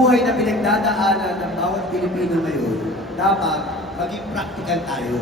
buhay na pinagdadaanan ng bawat Pilipino ngayon, dapat maging practical tayo.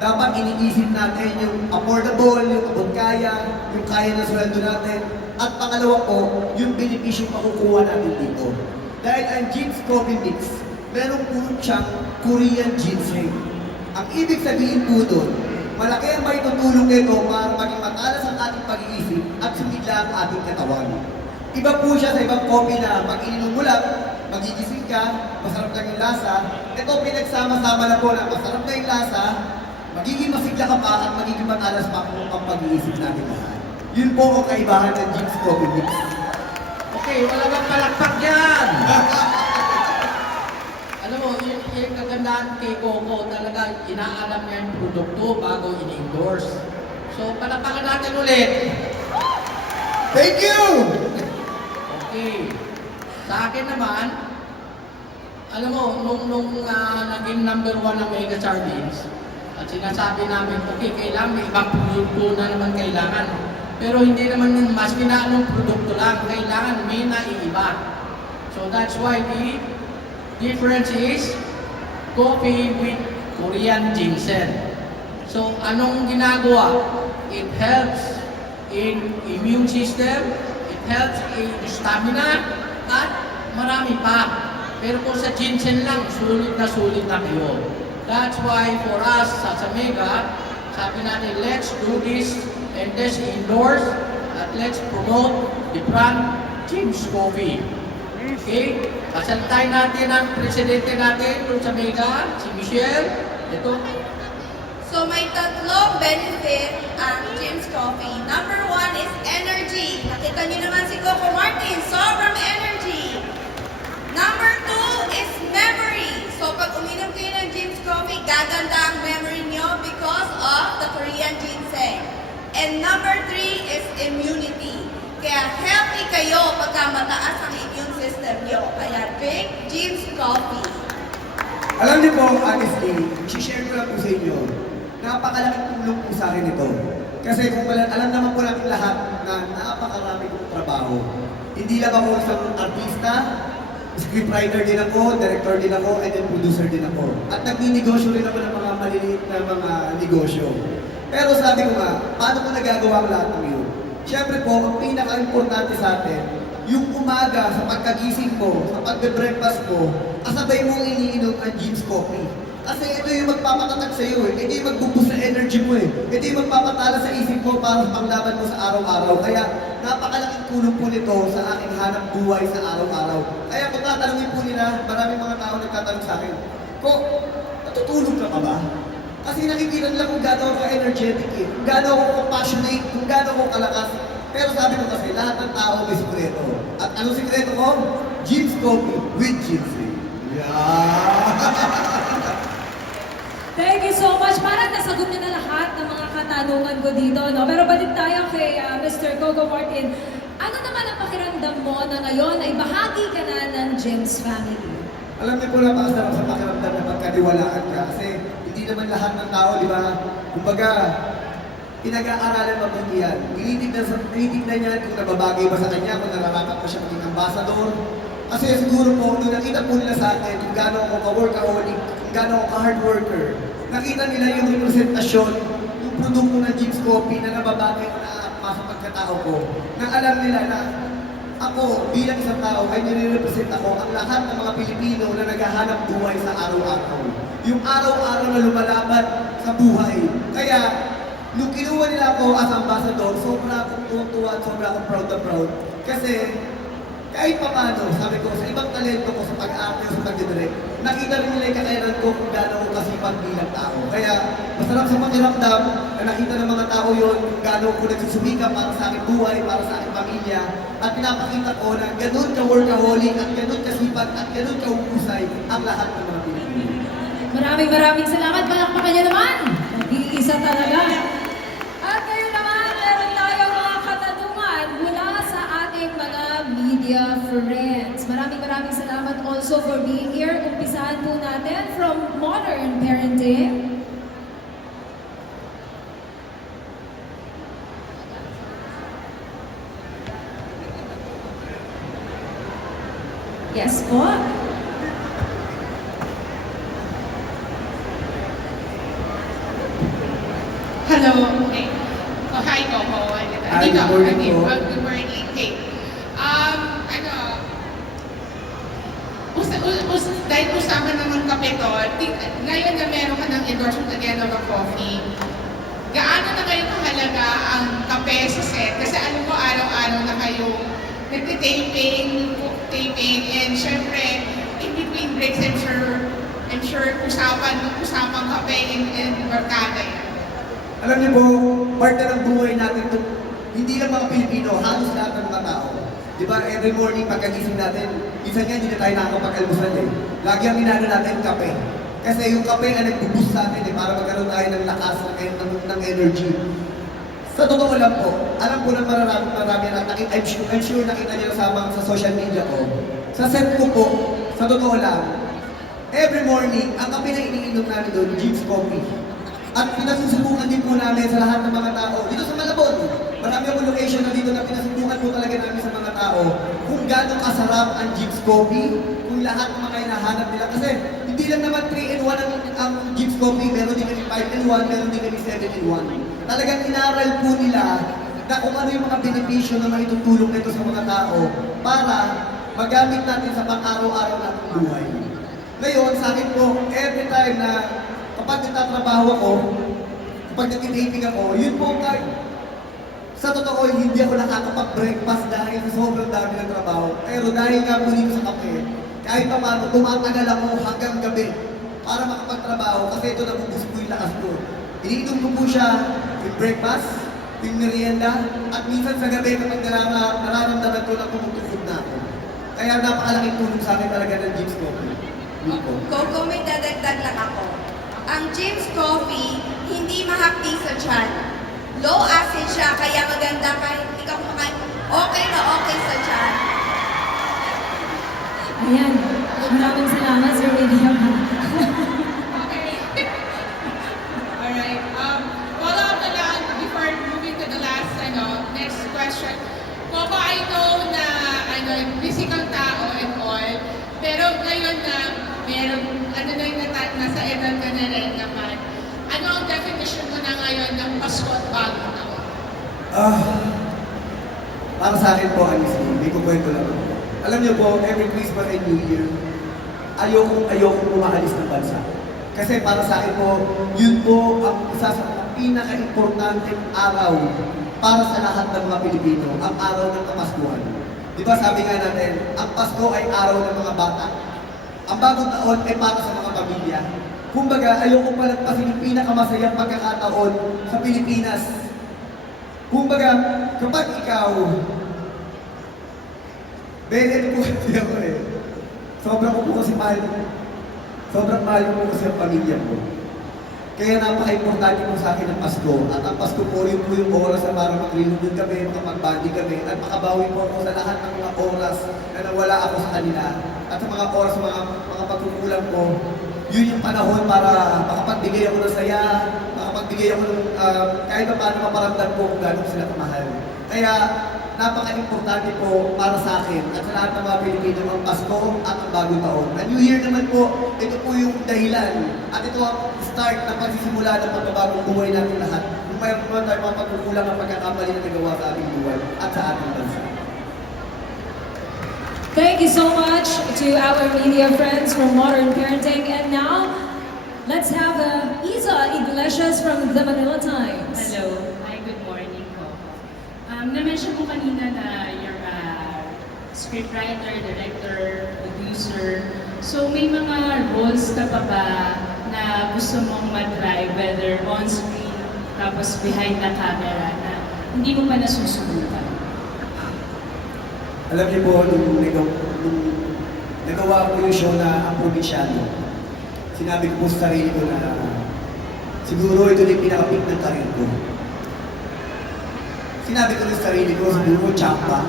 Dapat iniisip natin yung affordable, yung abot kaya, yung kaya ng sweldo natin. At pangalawa po, yung benepisyo makukuha natin dito. Dahil ang Jin's Coffee Mix, meron po siyang Korean ginseng. Ang ibig sabihin po doon, malaki ang may tutulong nito para maging matalas ang ating pag-iisip at sumigla ang ating katawan. Iba po siya sa ibang coffee na pag ininom mo lang, magigising ka, masarap lang yung lasa. Ito pinagsama-sama na po na masarap na yung lasa, magiging masigla ka pa at magiging matalas pa ang pag-iisip natin lahat. Yun po ang kaibahan ng Jin's Coffee Mix. Okay, wala kang palakpak dyan! Alam mo, yung kagandahan kay Coco, talaga inaalam niya yung produkto bago in-endorse. So, palakpakan natin ulit. Thank you! Okay. Sa akin naman, alam mo, nung naging number 1 ng Mega Sardines, at sinasabi namin, okay, kailangan may ibang produkto na naman kailangan. Pero hindi naman yun, mas anong produkto lang, kailangan may naiiba. So that's why the difference is coffee with Korean ginseng. So anong ginagawa? It helps in immune system, it helps in stamina, at marami pa. Pero kung sa ginseng lang, sulit na kayo. That's why for us sa Mega, sabi natin, let's do this and let's endorse at let's promote the brand Jin's Coffee. Okay? Kasaltayin natin ang presidente natin sa Mega, si Michelle. Ito. So may tatlong benefit ang Jin's Coffee. Number 1 is energy. Nakita niyo naman si Coco Martin, sobrang energy. Number 2 is memory. So pag uminom kayo ng Jin's Coffee, gaganda ang memory niyo because of the Korean ginseng. And number 3 is immunity. Kaya healthy kayo pagka mataas ang immune system niyo. Kaya drink Jin's Coffee. Alam niyo po, honestly, i-share ko lang po sa inyo, napakalaking tulong po sa akin ito. Kasi kung alam naman po natin lahat na napakarami kong trabaho. Hindi lang ako isang artista, scriptwriter din ako, director din ako, and then producer din ako. At nagninegosyo rin ako ng mga maliliit na mga negosyo. Pero sabi ko nga, paano ko nagagawa ang lahat ng yun? Siyempre po, ang pinaka-importante sa atin, yung umaga sa pagkagising ko, sa pagbe-breakfast ko, kasabay mong iniinom ang Jin's Coffee. Kasi ito yung magpapatatag sa iyo eh. Ito yung magbubus na energy mo eh. Ito yung magpapatala sa isip mo para sa panglaban mo sa araw-araw. Kaya napakalaking tulong po nito sa aking hanap buhay sa araw-araw. Kaya kung tatanungin po nila, maraming mga tao nagtatanong sa akin, Ko, natutulog ka pa ba? Kasi nakikita nila kung gaano ako energetic eh, kung gaano ako passionate, kung gaano ako kalakas. Pero sabi ko kasi, lahat ng tao may sikreto. At anong sikreto ko? Jin's Coffee with ginseng. Yeah! Thank you so much. Parang nasagot niyo na lahat ng mga katanungan ko dito, no? Pero balik tayo kay Mr. Coco Martin. Ano naman ang pakiramdam mo na ngayon ay bahagi ka na ng Jin's family? Alam niyo po na pakasarap sa pakiramdam na pagkatiwalaan ka. Kasi hindi naman lahat ng tao, di ba? Kumbaga, pinag-aaralan mabuti yan. Tinitignan niya kung nababagay ba sa kanya, kung nararapat pa siya maging ambassador. Kasi siguro po, nung nakita po nila sa akin kung gaano ako ka-workaholic, kung gaano ako ka-hard worker, nakita nila yung representasyon, yung produkto ng Jin's Coffee na nababagay ko na sa pagkatao ko, na alam nila na ako bilang isang tao ay nire-represent ako ang lahat ng mga Pilipino na naghahanap buhay sa araw-araw. Yung araw-araw na lumalaban sa buhay. Kaya, nung kinuha nila ako as ambassador, sobra akong tuwa at sobra akong proud na proud. Kasi, kahit pa paano, sabi ko, sa ibang talento ko sa pag-arte o sa pag-direct, nakita rin nila yung kakayanan ko kung gaano ko kasipag bilang tao. Kaya, masarap sa pakiramdam na nakita ng mga tao yon kung gaano ko nagsusumika para sa aking buhay, para sa aking pamilya. At pinapakita ko na ganun ka-workaholic at ganun kasipag at ganun ka-uhusay ang lahat ng mga Pilipino. Maraming salamat. Palakpakan niyo naman. Nag-iisa talaga. At ngayon naman, meron tayong mga katanungan mula sa ating mga media friends. Maraming salamat also for being here. Umpisahan po natin from Modern Parenting. Yes po. Hello. Okay. Oh, hi, Coco. Hi, good morning po. Good morning. Okay. Dahil usapan naman kape to, ngayon na meron ka ng endorsement again of a coffee, gaano na kayo kahalaga ang kape sa set? Kasi alam ko araw-araw na kayo nagtitaping, and syempre, in between breaks, I'm sure usapang kape and barkada yan. Alam niyo po, part na ng buhay natin to, hindi lang mga Pilipino, halos lahat ng mga tao. Di ba, every morning pagkagising natin, isa nga hindi na tayo nakakapag-almusal eh. Lagi ang inano natin kape. Kasi yung kape ang nag-boost sa atin eh, para magkaroon tayo ng lakas, ng energy. Sa totoo lang po, alam ko na marami na nakita, I'm sure nakita niyo sa social media ko. Sa set ko po, sa totoo lang, every morning, ang kape na iniinom namin doon, Jim's Coffee. At pinasusubukan din po namin sa lahat ng mga tao. Dito sa Malabon, marami akong location na dito na pinasubukan po talaga namin sa mga tao kung gano'ng kasarap ang Jim's Coffee, kung lahat ng mga hinahanap nila. Kasi hindi lang naman 3-in-1 ang Jim's Coffee, meron din kami 5-in-1, meron din kami 7-in-1. Talagang inaral po nila na kung ano yung mga benepisyo na maitutulong nito sa mga tao para magamit natin sa pang-araw-araw nating buhay. Ngayon, sa akin po, every time na kapag nagtatrabaho ako, kapag nag-taping ako, yun po kahit sa totoo, hindi ako nakakapag-breakfast dahil sa sobrang dami ng trabaho. Pero dahil nga po dito sa kape, kahit pa paano, tumatagal ako hanggang gabi para makapagtrabaho kasi ito nabubus ko yung lakas ko. Iniinom ko po siya yung breakfast, yung merienda, at minsan sa gabi kapag nararamdaman ko na tumutulog na ako. Kaya napakalaking tulong sa akin talaga ng Jim's Coffee. Yun po. Coco, may dadagdag lang ako. Ang Jim's Coffee, hindi mahapdi sa tiyan. Low acid siya, kaya maganda kahit hindi ka kumakain. Okay na okay sa tiyan. Ayan. Maraming salamat, Sir William. Okay. Alright. Follow up na lang before moving to the last, next question. Coco, I know na, busy kang tao and all, pero ngayon na, nasa edad ka na rin naman, ano ang definition mo na ngayon ng Pasko at bagong taon? Para sa akin po, honestly, hindi ko kwento lang. Alam niyo po, every Christmas and New Year, ayokong umaalis ng bansa. Kasi para sa akin po, yun po ang isa sa pinaka-importanteng araw para sa lahat ng mga Pilipino, ang araw ng Kapaskuhan. Di ba sabi nga natin, ang Pasko ay araw ng mga bata. Ang bagong taon ay para sa mga pamilya. Kumbaga, ayoko palagpasin yung pinakamasayang pagkakataon sa Pilipinas. Kumbaga, kapag ikaw, very po kasi ako eh. Sobrang mahal ko kasi ang pamilya ko. Kaya napaka-importante po sa akin ang Pasko. At ang Pasko po rin po yung oras na para maglilugod kami, makapagbandi kami, at makabawi po ako sa lahat ng mga oras na nawala ako sa kanila. At sa mga oras, mga pagkukulang ko, yun yung panahon para makapagbigay ako ng saya, makapagbigay ako ng kahit pa paano maparamdam ko kung gano'n sila kamahal. Kaya napaka-importante po para sa akin at sa lahat ng mga Pilipino ang Pasko at ang bagong taon. Ang New Year naman po, ito po yung dahilan at ito ang start ng pagsisimula ng pagbabagong buhay natin lahat. Kung mayroon naman tayo mga pagkukulang ang pagkakamali na nagawa sa ating buhay at sa ating bansa. Thank you so much to our media friends from Modern Parenting. And now, let's have Isa Iglesias from the Manila Times. Hello. Hi, good morning po. Na-mention mo kanina na you're a scriptwriter, director, producer. So may mga roles ka pa ba na gusto mong ma-try, whether on screen, tapos behind the camera, na hindi mo pa nasusubukan? Alam niyo po, nung nagawa ko yung show na Ang Probinsyano, sinabi ko po sa sarili ko na siguro ito yung pinaka-peak ng karir ko. Sinabi ko sa sarili ko, siguro tsamba.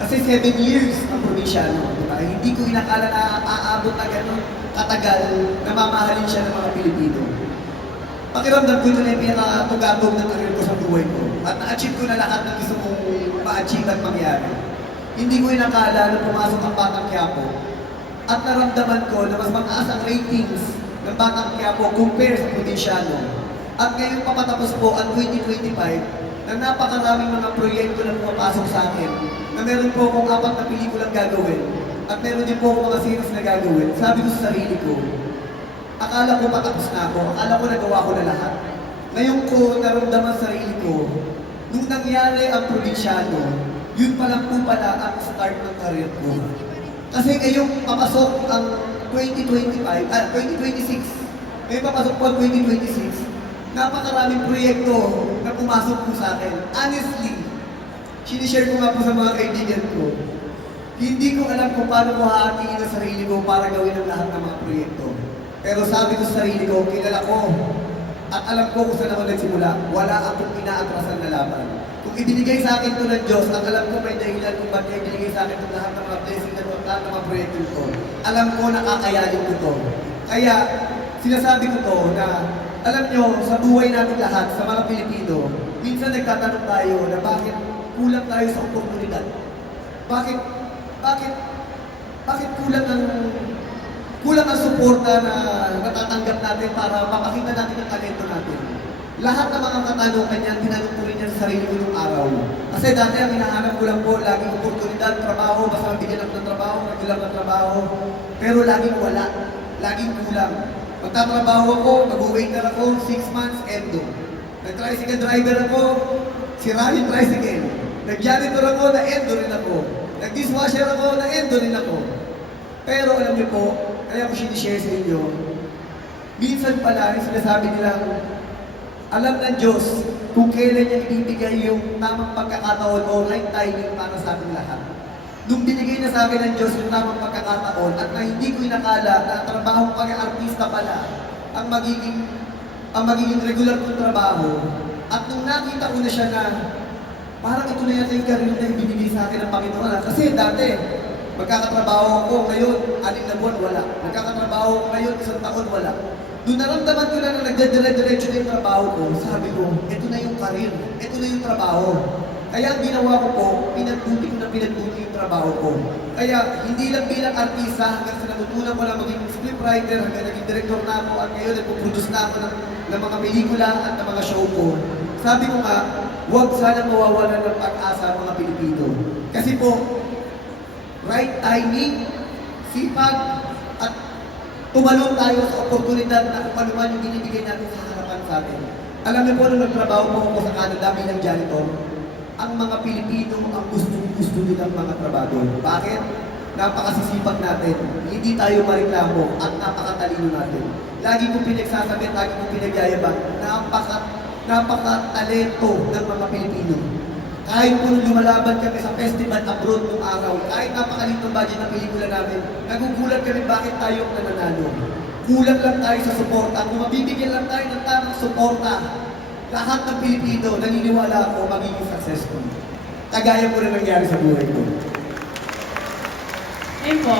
Kasi 7 years ang Probinsyano. Diba? Hindi ko inakala na aabot na gano'ng katagal na mamahalin siya ng mga Pilipino. Pakiramdam ko ito na yung pinaka-tugatog ng karir ko sa buhay ko. At na-achieve ko na lahat ng gusto kong ma-achieve at mangyari. Hindi ko inakala na pumasok ang Batang Quiapo at naramdaman ko na mas mataas ang ratings ng Batang Quiapo compare sa probinsyano. At ngayon papatapos po ang 2025 na napakaraming mga proyekto na pumapasok sa akin na meron po akong 4 na pelikulang gagawin at meron din po akong mga series na gagawin. Sabi ko sa sarili ko, akala ko patapos na ako, akala ko nagawa ko na lahat. Ngayon ko naramdaman sa sarili ko, nung nangyari ang probinsyano, yun pa lang po pala ang start ng career ko. Kasi ngayong papasok ang 2026, ngayon papasok po ang 2026, napakaraming proyekto na pumasok po sa akin. Honestly, sinishare ko nga po sa mga kaibigan ko, hindi ko alam kung paano ko hahatiin ang sarili ko para gawin ang lahat ng mga proyekto. Pero sabi ko sa sarili ko, kilala ko, at alam ko kung saan ako nagsimula, wala akong inaatrasan na laban. Kung ibinigay sa akin ito ng Diyos, at alam ko may dahilan kung ba't niya ibinigay sa akin ito lahat ng mga blessing at lahat ng mga proyekto ko, alam ko na kakayanin ko ito. Kaya, sinasabi ko to na, alam nyo, sa buhay natin lahat, sa mga Pilipino, minsan nagtatanong tayo na bakit kulang tayo sa oportunidad. Bakit kulang ang suporta na natatanggap natin para mapakita natin ang talento natin. Lahat ng mga katanungan yan, tinanong ko rin yan sa sarili ko nung araw. Kasi dati ang hinahanap ko lang po, laging oportunidad, trabaho, basta mabigyan ako ng trabaho, magbilang ng trabaho. Pero laging wala, laging kulang. Magtatrabaho ako, mag-waiter ako, 6 months, endo. Nag-tricycle driver ako, sira yung tricycle. Nag-janitor ako, na-endo rin ako. Nag-dishwasher ako, na-endo rin ako. Pero alam niyo po, kaya ko sinishare sa inyo, minsan pala, yung sinasabi nilang, alam ng Diyos kung kailan niya ibibigay yung tamang pagkakataon o right timing para sa ating lahat. Nung binigay na sa akin ng Diyos yung tamang pagkakataon at na hindi ko inakala na ang trabaho pag-artista pala ang magiging regular kong trabaho, at nung nakita ko na siya na parang ito na yata yung career na ibinigay sa akin ng Panginoon. Kasi dati, magkakatrabaho ako ngayon, 6 na buwan, wala. Magkakatrabaho ako ngayon, 1 taon, wala. Nung naramdaman ko na nagdadire-diretso na yung trabaho ko, sabi ko, ito na yung career, ito na yung trabaho. Kaya ang ginawa ko po, pinagbuti ko yung trabaho ko. Kaya hindi lang bilang artista, hanggang sa natutunan ko na maging scriptwriter, hanggang naging director na ako, at ngayon nagpuproduce na ako ng mga pelikula at ng mga show ko. Sabi ko nga, huwag sana mawawalan ng pag-asa ang mga Pilipino. Kasi po, right timing, sipag, at tumalong tayo sa oportunidad na kung ano man yung binibigay natin sa harapan sa atin. Alam niyo po, nung nagtrabaho po ako sa Canada bilang janitor, ang mga Pilipino ang gusto nilang mga trabaho. Bakit? Napakasisipag natin, hindi tayo mareklamo at napakatalino natin. Lagi kong pinagsasabi, lagi kong pinagyayabang, napakatalento ng mga Pilipino. Kahit kung lumalaban kami sa festival abroad nung araw, kahit napakalitong budget ng pelikula namin, nagugulat kami bakit tayo ang nananalo. Kulang lang tayo sa suporta. Kung mabibigyan lang tayo ng tamang suporta, lahat ng Pilipino, naniniwala ako, magiging successful. Kagaya po na nangyari sa buhay ko. Ayun po,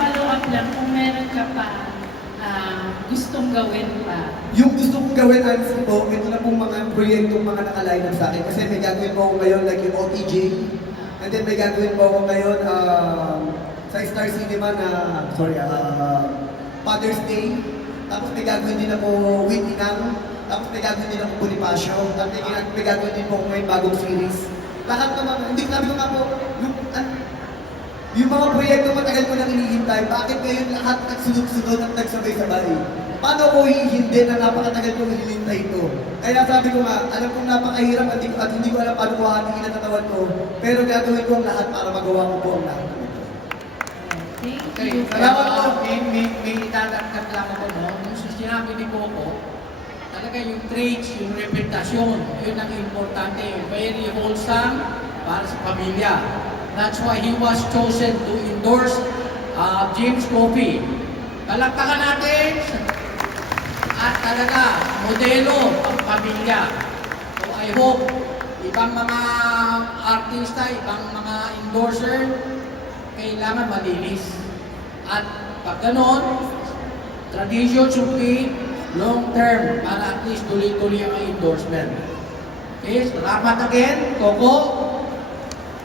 follow up lang kung meron ka pa gustong gawin pa. Yung gusto kong gawin, honestly po, ito na pong mga proyektong mga nakaline up sa akin. Kasi may gagawin po ako ngayon, like yung OTJ. And then may gagawin po ako ngayon sa Star Cinema na, Father's Day. Tapos may gagawin din ako with Inang. Tapos may gagawin din ako Bonifacio. Tapos may gagawin din po ako ngayong bagong series. Lahat ng mga, hindi sabi ko nga po, yung mga proyekto matagal ko nang hinihintay, bakit ngayon lahat nagsunod-sunod at nagsabay-sabay? Paano ko hihindi na napakatagal ko hinihintay ito? Kaya sabi ko nga, alam kong napakahirap at hindi ko alam paano ko hatingin ang katawan ko, pero gagawin ko ang lahat para magawa ko po ang lahat. Thank Okay, you. Salamat po. may itadagdag lang ako, no? Yung sinabi ni Coco, talaga yung traits, yung reputasyon, yun ang importante. Very wholesome para sa pamilya. That's why he was chosen to endorse James Coffee. Palakpakan natin! At talaga, modelo ang pamilya. So I hope, ibang mga artista, ibang mga endorser, kailangan malinis. At pag ganon, tradition should be long term para at least tuloy-tuloy ang endorsement. Okay, salamat again, Coco.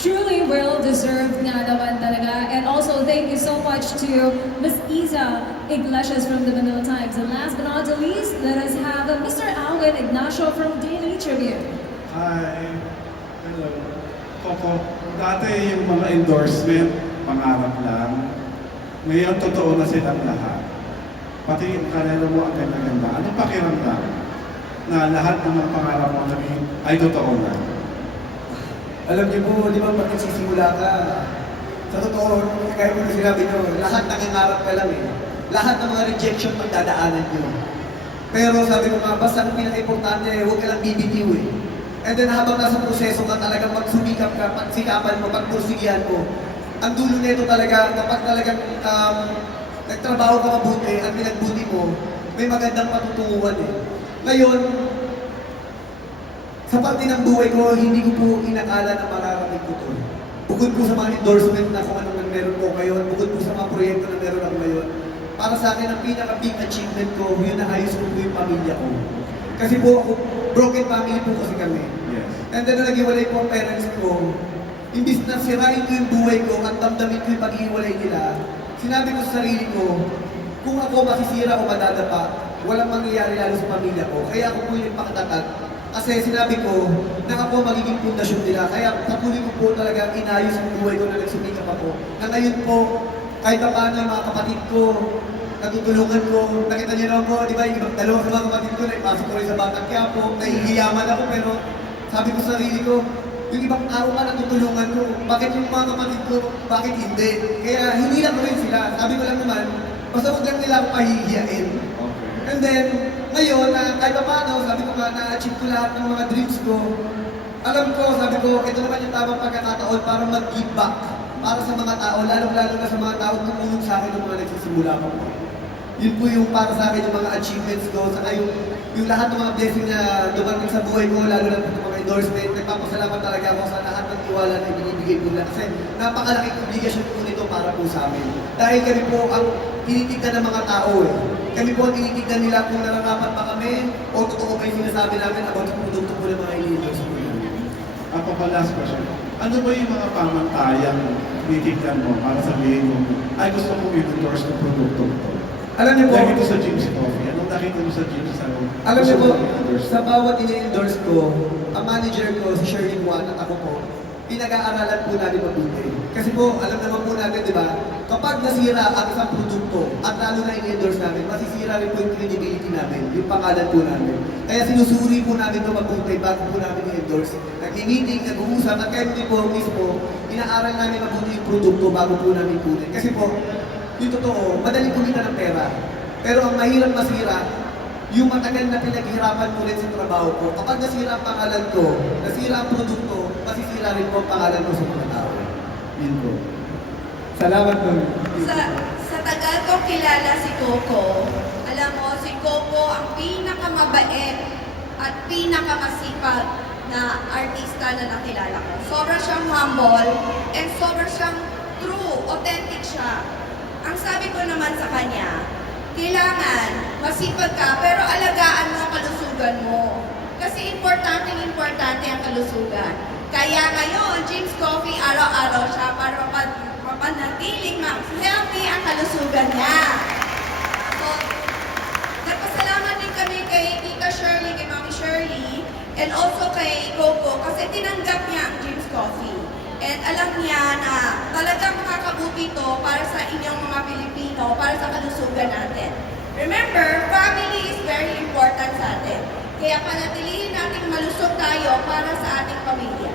Truly well-deserved nga naman talaga. And also, thank you so so much to Ms. Isa Iglesias from the Manila Times. And last but not the least, let us have Mr. Alvin Ignacio from Daily Tribune. Hi. Hello. Coco, dati yung mga endorsement, pangarap lang. Ngayon, totoo na silang lahat. Pati yung kanila mo ang ganda-ganda. Anong pakiramdam na lahat ng mga pangarap mo naging ay totoo na? Alam niyo po, di ba pag nagsisimula ka, sa totoo, kaya mo na sinabi niyo, lahat nangangarap ka lang eh. Lahat ng mga rejection pagdadaanan niyo. Pero sabi ko nga, basta ang pinaka-importante, huwag ka lang bibitiw eh. And then habang nasa proseso ka talagang magsumikap ka, pagsikapan mo, pagpursigihan mo, ang dulo nito talaga, kapag talagang nagtrabaho ka mabuti, ang pinagbuti mo, may magandang patutunguhan eh. Ngayon, sa parte ng buhay ko, hindi ko po inakala na mararating ko to. Bukod po sa mga endorsement na kung anong meron po ngayon, bukod po sa mga proyekto na meron ako ngayon, para sa akin, ang pinaka-big achievement ko, yun na ayos ko po yung pamilya ko. Kasi po ako, broken family po kasi kami. Yes. And then, nag-iwalay po ang parents ko, imbis na sirain ko yung buhay ko at damdamin ko yung pag-iwalay nila, sinabi ko sa sarili ko, kung ako masisira o madadapa, walang mangyayari lalo sa pamilya ko. Kaya ako po yung pakatatag. Kasi sinabi ko, na ako magiging pundasyon nila. Kaya patuloy ko po talaga inayos ang buhay ko na nagsumikap ako. Na ngayon po, kahit pa paano yung mga kapatid ko, natutulungan ko. Nakita niyo naman po, di ba, yung ibang dalawang sa mga kapatid ko, naipasok ko rin sa Batang Quiapo, nahihiyaman ako, pero sabi ko sa sarili ko, yung ibang tao ka natutulungan ko, bakit yung mga kapatid ko, bakit hindi? Kaya hinilang ko rin sila. Sabi ko lang naman, basta huwag lang nila ako pahihiyain. Okay. And then, ngayon, kahit pa paano, sabi ko nga, na-achieve ko lahat ng mga dreams ko. Alam ko, sabi ko, ito naman yung tamang pagkakataon para mag-give back para sa mga tao, lalong-lalo na sa mga tao tumulong sa akin ng mga nagsisimula pa po. Yun po yung para sa akin yung mga achievements ko, saka yung lahat ng mga blessing na dumating sa buhay ko, lalo na sa mga endorsement. Nagpapasalamat talaga ako sa lahat ng tiwala na binibigay ko na kasi napakalaking obligasyon po nito para po sa amin. Dahil kami po ang tinitignan ng mga tao eh. Kami po ang tinitignan nila kung nararapat ba kami o totoo ba yung sinasabi namin about sa produkto po ng mga ini-endorse po yun. Ako pa last question. Ano ba yung mga pamantayang tinitignan mo para sabihin mo, ay gusto kong i-endorse ng produkto ko? Alam niyo po, Dahil ito sa James Coffee. Anong nakita mo sa James sa alam niyo po, gusto mong i-endorse? sa bawat ini-endorse ko, ang manager ko, si Shirley Juan at ako po, pinag-aaralan po namin mabuti. Kasi po, alam naman po natin, di ba, kapag nasira ang isang produkto at lalo na ini-endorse namin, masisira rin po yung credibility namin, yung pangalan po namin. Kaya sinusuri po namin ito mabuti bago po namin i-endorse. Nag-meeting, nag-uusap, at kaya po mismo, inaaral namin mabuti yung produkto bago po namin kunin. Kasi po, yung totoo, madaling kumita ng pera. Pero ang mahirap masira, yung matagal na pinaghirapan ko rin sa trabaho ko, kapag nasira ang pangalan ko, nasira ang produkto, masisira rin po ang pangalan ko sa mga tao. Yun po. Salamat po. Sa tagal kong kilala si Coco, alam mo, si Coco ang pinakamabait at pinakamasipag na artista na nakilala ko. Sobra siyang humble and sobra siyang true, authentic siya. Ang sabi ko naman sa kanya, kailangan masipag ka pero alagaan mo ang kalusugan mo. Kasi importante ang kalusugan. Kaya ngayon, James Coffee, araw-araw siya para mapanatiling healthy ang kalusugan niya. So, nagpasalamat din kami kay Tita Shirley, kay Mami Shirley, and also kay Coco kasi tinanggap niya ang James Coffee. And alam niya na talagang makakabuti ito para sa inyong mga Pilipino, para sa kalusugan natin. Remember, family is very important sa atin. Kaya panatilihin natin malusog tayo para sa ating pamilya.